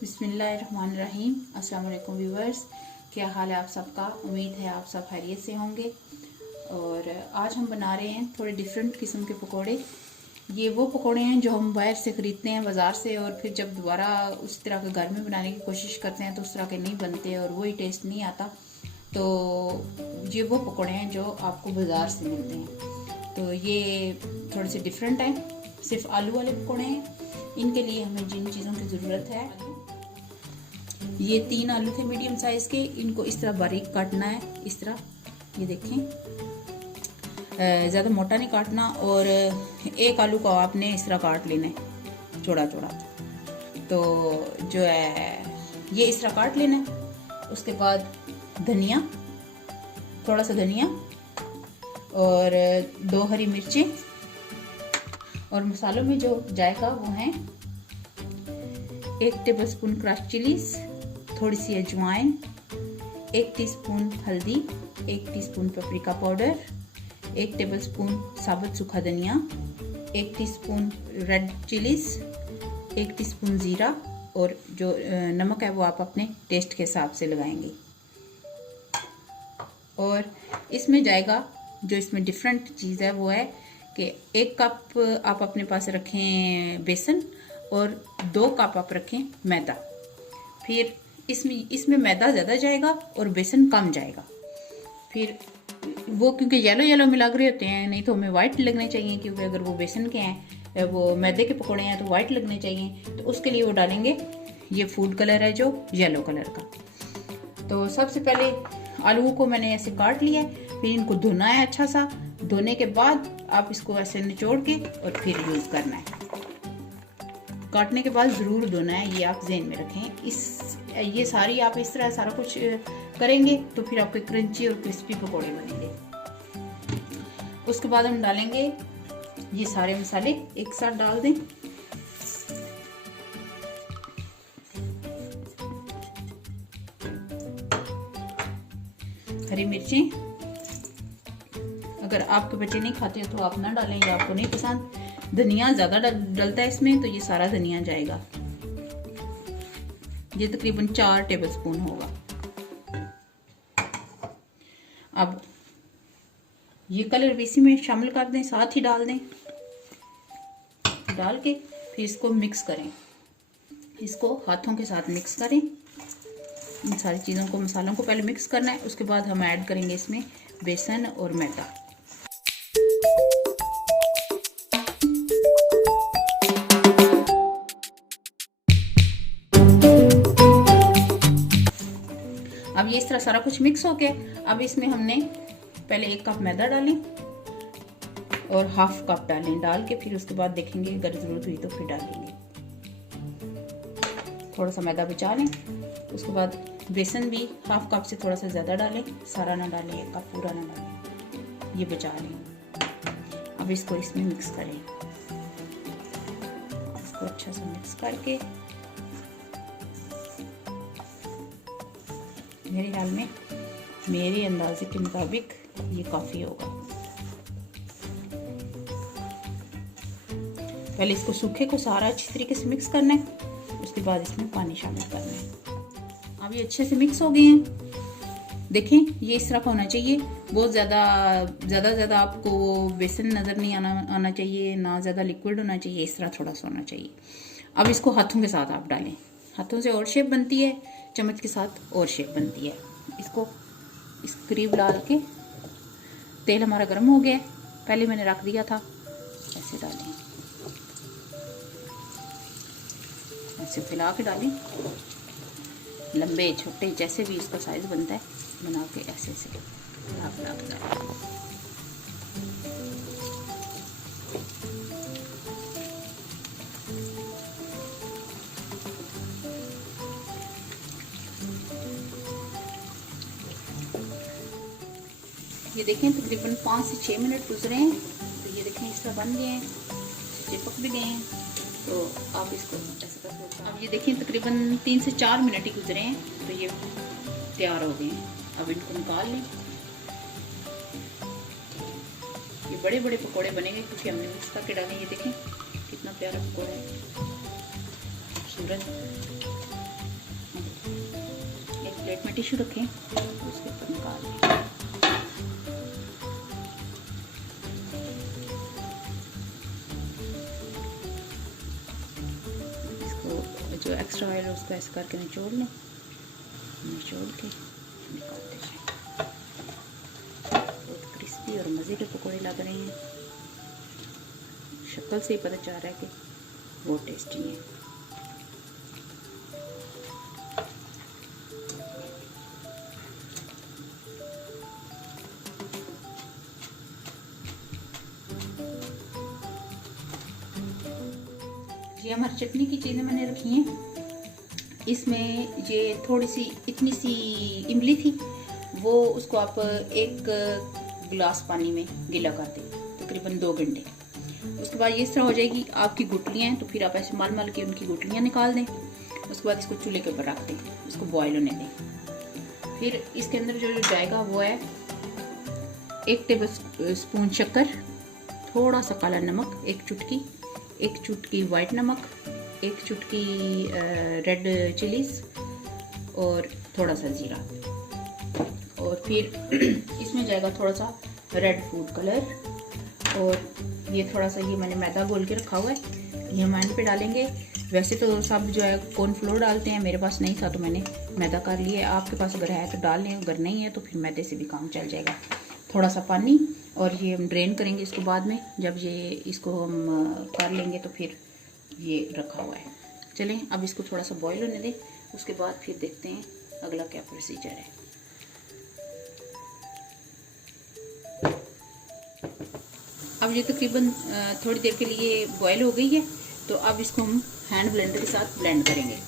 बिस्मिल्लाहिर्रहमानिर्रहीम। अस्सलाम वालेकुम व्यूवर्स, क्या हाल है आप सबका। उम्मीद है आप सब खैरियत से होंगे। और आज हम बना रहे हैं थोड़े डिफरेंट किस्म के पकोड़े। ये वो पकोड़े हैं जो हम बाहर से ख़रीदते हैं बाज़ार से, और फिर जब दोबारा उस तरह के घर में बनाने की कोशिश करते हैं तो उस तरह के नहीं बनते और वही टेस्ट नहीं आता। तो ये वो पकोड़े हैं जो आपको बाज़ार से मिलते हैं। तो ये थोड़े से डिफरेंट हैं, सिर्फ आलू वाले पकोड़े हैं। इनके लिए हमें जिन चीज़ों की ज़रूरत है, ये 3 आलू थे मीडियम साइज़ के। इनको इस तरह बारीक काटना है, इस तरह, ये देखें, ज़्यादा मोटा नहीं काटना। और एक आलू को आपने इस तरह काट लेना है चौड़ा चौड़ा। तो जो है ये इस तरह काट लेना है। उसके बाद धनिया, थोड़ा सा धनिया और 2 हरी मिर्चें। और मसालों में जो जाएगा वो हैं 1 टेबलस्पून क्रश चिलीज, थोड़ी सी अजवाइन, 1 टीस्पून हल्दी, 1 टीस्पून पेपरिका पाउडर, 1 टेबलस्पून साबुत सूखा धनिया, 1 टीस्पून रेड चिलीज, 1 टीस्पून ज़ीरा। और जो नमक है वो आप अपने टेस्ट के हिसाब से लगाएंगे। और इसमें जाएगा, जो इसमें डिफरेंट चीज़ है वो है कि 1 कप आप अपने पास रखें बेसन और 2 कप आप रखें मैदा। फिर इसमें मैदा ज़्यादा जाएगा और बेसन कम जाएगा। फिर वो क्योंकि येलो येलो में लग रहे होते हैं, नहीं तो हमें वाइट लगने चाहिए, क्योंकि अगर वो बेसन के हैं, वो मैदे के पकोड़े हैं तो वाइट लगने चाहिए। तो उसके लिए वो डालेंगे, ये फूड कलर है जो येलो कलर का। तो सबसे पहले आलूओं को मैंने ऐसे काट लिया है, फिर इनको धोना है अच्छा सा। धोने के बाद आप इसको ऐसे निचोड़ के और फिर यूज़ करना है। काटने के बाद ज़रूर धोना है, ये आप ज़हन में रखें। ये सारी आप इस तरह सारा कुछ करेंगे तो फिर आपके क्रंची और क्रिस्पी पकोड़े बनेंगे। उसके बाद हम डालेंगे ये सारे मसाले, एक साथ डाल दें। हरी मिर्चें, अगर आपके बच्चे नहीं खाते तो आप ना डालें या आपको नहीं पसंद। धनिया ज़्यादा डलता है इसमें, तो ये सारा धनिया जाएगा। ये तकरीबन 4 टेबलस्पून होगा। अब ये कलर भी इसी में शामिल कर दें, साथ ही डाल दें। डाल के फिर इसको मिक्स करें, इसको हाथों के साथ मिक्स करें। इन सारी चीज़ों को, मसालों को पहले मिक्स करना है। उसके बाद हम ऐड करेंगे इसमें बेसन और मैदा। अब ये इस तरह सारा कुछ मिक्स हो गया। अब इसमें हमने पहले 1 कप मैदा डालें और ½ कप डालें। डाल के फिर उसके बाद देखेंगे अगर ज़रूरत हुई तो फिर डालेंगे। थोड़ा सा मैदा बचा लें। उसके बाद बेसन भी ½ कप से थोड़ा सा ज़्यादा डालें, सारा ना डालें, 1 कप पूरा ना डालें, ये बचा लें। अब इसको इसमें मिक्स करें। इसको अच्छा सा मिक्स करके मेरे ख्याल में, मेरे अंदाजे के मुताबिक ये काफ़ी होगा। पहले इसको सूखे को सारा अच्छी तरीके से मिक्स करना है। उसके बाद इसमें पानी शामिल करना है। अब ये अच्छे से मिक्स हो गए हैं। देखें, ये इस तरह का होना चाहिए। बहुत ज़्यादा आपको बेसन नज़र नहीं आना चाहिए, ना ज़्यादा लिक्विड होना चाहिए, इस तरह थोड़ा सा होना चाहिए। अब इसको हाथों के साथ आप डालें। हाथों से और शेप बनती है, चम्मच के साथ और शेप बनती है। इसको इस करीब डाल के, तेल हमारा गर्म हो गया है, पहले मैंने रख दिया था। ऐसे डालें, ऐसे फैला के डालें, लंबे छोटे जैसे भी इसका साइज बनता है बना के ऐसे ऐसे फैला के डालें। ये देखें, तकरीबन 5 से 6 मिनट गुजरे हैं। तो ये देखें इस तरह बन गए हैं, चिपक भी गए हैं। तो आप इसको ऐसे कर सकते हैं। अब ये देखें, तकरीबन 3 से 4 मिनट ही गुजरे हैं, तो ये तैयार हो गए हैं। अब इनको निकाल लें। ये बड़े बड़े पकोड़े बनेंगे क्योंकि हमने मिक्स करके डाले। ये देखें कितना प्यारा पकोड़ा है, खूबसूरत। प्लेट में टिश्यू रखें, उसके ऊपर निकाल दें। इसको जो एक्स्ट्रा ऑयल है उसको ऐसे करके निचोड़ लें, निचोड़ के निकालते जाएं। बहुत क्रिस्पी और मज़े के पकौड़े लग रहे हैं, शक्ल से ही पता चल रहा है कि बहुत टेस्टी है। ये हमारी चटनी की चीज़ें मैंने रखी हैं। इसमें ये थोड़ी सी इतनी सी इमली थी, वो उसको आप 1 गिलास पानी में गीला कर दें तकरीबन 2 घंटे। उसके बाद ये इस तरह हो जाएगी आपकी गुटलियाँ हैं, तो फिर आप ऐसे मल मल के उनकी गुटलियाँ निकाल दें। उसके बाद इसको चूल्हे के ऊपर रख दें, उसको बॉयल होने दें। फिर इसके अंदर जो जाएगा वो है 1 टेबल स्पून शक्कर, थोड़ा सा काला नमक, 1 चुटकी वाइट नमक, 1 चुटकी रेड चिलीज और थोड़ा सा जीरा। और फिर इसमें जाएगा थोड़ा सा रेड फूड कलर, और ये थोड़ा सा ये मैंने मैदा घोल के रखा हुआ है, ये हम एंड पे डालेंगे। वैसे तो सब जो है कॉर्नफ्लोर डालते हैं, मेरे पास नहीं था तो मैंने मैदा कर लिया। आपके पास अगर है तो डाल लें, अगर नहीं है तो फिर मैदे से भी काम चल जाएगा। थोड़ा सा पानी, और ये हम ड्रेन करेंगे इसको बाद में, जब ये इसको हम कर लेंगे तो फिर ये रखा हुआ है। चलें अब इसको थोड़ा सा बॉईल होने दें, उसके बाद फिर देखते हैं अगला क्या प्रोसीजर है। अब ये तकरीबन थोड़ी देर के लिए बॉईल हो गई है, तो अब इसको हम हैंड ब्लेंडर के साथ ब्लेंड करेंगे।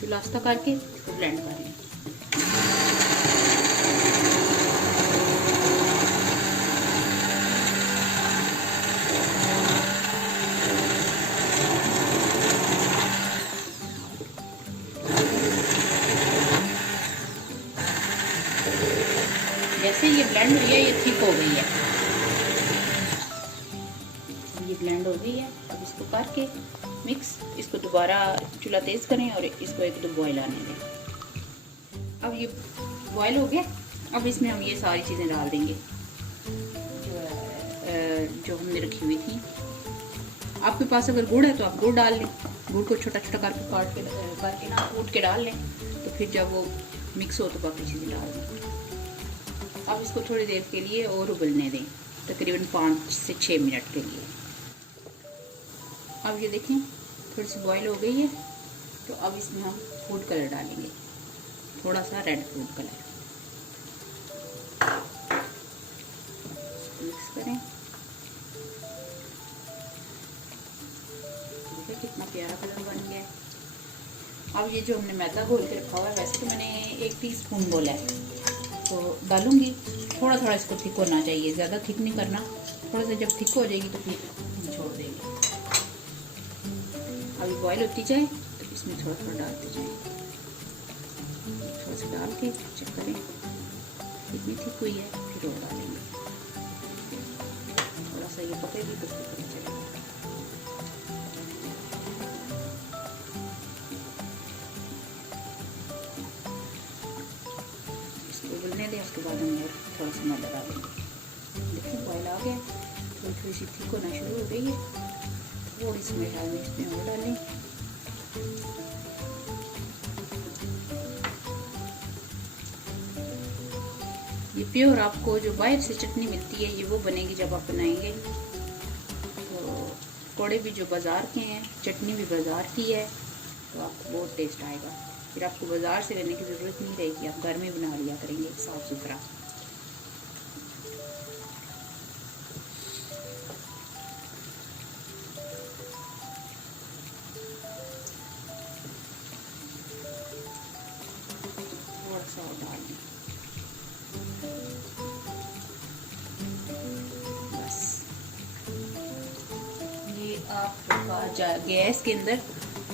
चूल्हा आस्ता करके इसको ब्लेंड कर लें। जैसे ये ब्लेंड हुई है, ये थिक हो गई है, ये ब्लेंड हो गई है। अब इसको करके मिक्स, इसको दोबारा चूल्हा तेज़ करें और इसको 1-2 बॉयल आने दें। अब ये बॉयल हो गया, अब इसमें हम ये सारी चीज़ें डाल देंगे जो हमने रखी हुई थी। आपके पास अगर गुड़ है तो आप गुड़ डाल लें, गुड़ को छोटा छोटा करके ना कूट के डाल लें, तो फिर जब वो मिक्स हो तो बाकी चीज़ें डाल दें। अब इसको थोड़ी देर के लिए और उबलने दें, तकरीबन 5 से 6 मिनट के लिए। अब ये देखें थोड़ी सी बॉईल हो गई है, तो अब इसमें हम फूड कलर डालेंगे, थोड़ा सा रेड फूड कलर मिक्स करें। देखिए कितना प्यारा कलर बन गया है। अब ये जो हमने मैदा घोल के रखा हुआ है, वैसे तो मैंने 1 टीस्पून बोला है, तो डालूंगी। थोड़ा थोड़ा इसको थिक होना चाहिए, ज़्यादा थिक नहीं करना, थोड़ा सा जब थिक हो जाएगी तो फिर छोड़ देंगे। अभी बॉईल होती जाए तो इसमें थोड़ा थोड़ा डालते जाएं, थोड़ा सा डाल के चेक करें कितनी थिक हुई है, फिर और डालेंगे। थोड़ा सा ये पकेगी तो फिर चलेगा। उबलने दें, उसके बाद हम थोड़ा सा मैदा डालेंगे। देखिए बॉयल आ गया, थोड़ी थोड़ी सी थिक होना शुरू हो गई है, थोड़ी सी मिठाई में इसमें और डालें। ये प्योर आपको जो बाहर से चटनी मिलती है ये वो बनेगी जब आप बनाएंगे। तो पकौड़े भी जो बाज़ार के हैं, चटनी भी बाज़ार की है, तो आपको बहुत टेस्ट आएगा। फिर आपको बाज़ार से लेने की ज़रूरत नहीं रहेगी, आप घर में बना लिया करेंगे साफ़ सुथरा। थोड़ा सा और डाल दें, बस। ये आपका गैस के अंदर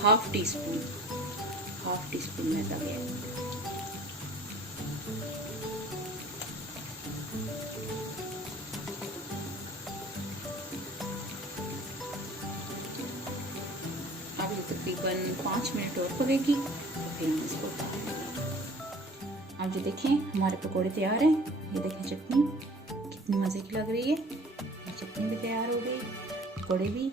हाफ टी स्पून मैदा गया। अब ये तकरीबन 5 मिनट और पकेगी, तो फिर हम इसको उतार लेंगे। अब जो देखें हमारे पकोड़े तैयार हैं। ये देखें चटनी कितनी मज़े की लग रही है। ये चटनी भी तैयार हो गई, पकोड़े भी।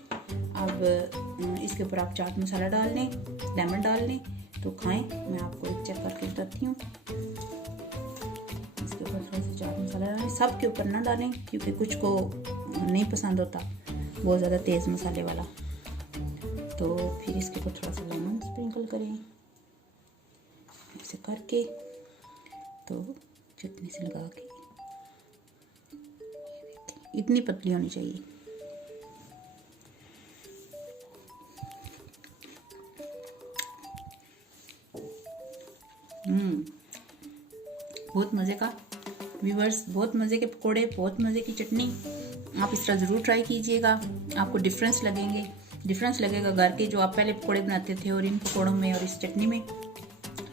अब इसके ऊपर आप चाट मसाला डाल लें, लेमन डाल लें तो खाएं। मैं आपको एक चेक करके बताती हूँ। इसके ऊपर थोड़ा सा चाट मसाला डालें, सब के ऊपर ना डालें क्योंकि कुछ को नहीं पसंद होता बहुत ज़्यादा तेज़ मसाले वाला। तो फिर इसके ऊपर थोड़ा सा लेमन स्प्रिंकल करें ऐसे करके, तो चटनी से लगा के। इतनी पतली होनी चाहिए। बहुत मज़े का व्यूअर्स, बहुत मज़े के पकोड़े, बहुत मज़े की चटनी। आप इस तरह ज़रूर ट्राई कीजिएगा, आपको डिफरेंस लगेगा घर के जो आप पहले पकोड़े बनाते थे और इन पकोड़ों में और इस चटनी में,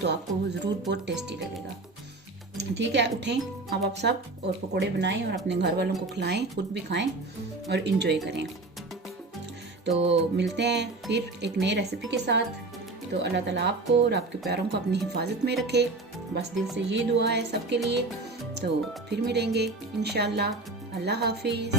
तो आपको वो ज़रूर बहुत टेस्टी लगेगा। ठीक है, उठें अब आप सब और पकोड़े बनाएं और अपने घर वालों को खिलाएं, खुद भी खाएं और इन्जॉय करें। तो मिलते हैं फिर एक नई रेसिपी के साथ। तो अल्लाह ताला आपको और आपके प्यारों को अपनी हिफाजत में रखे, बस दिल से ये दुआ है सबके लिए। तो फिर मिलेंगे इंशाअल्लाह। अल्लाह हाफिज़।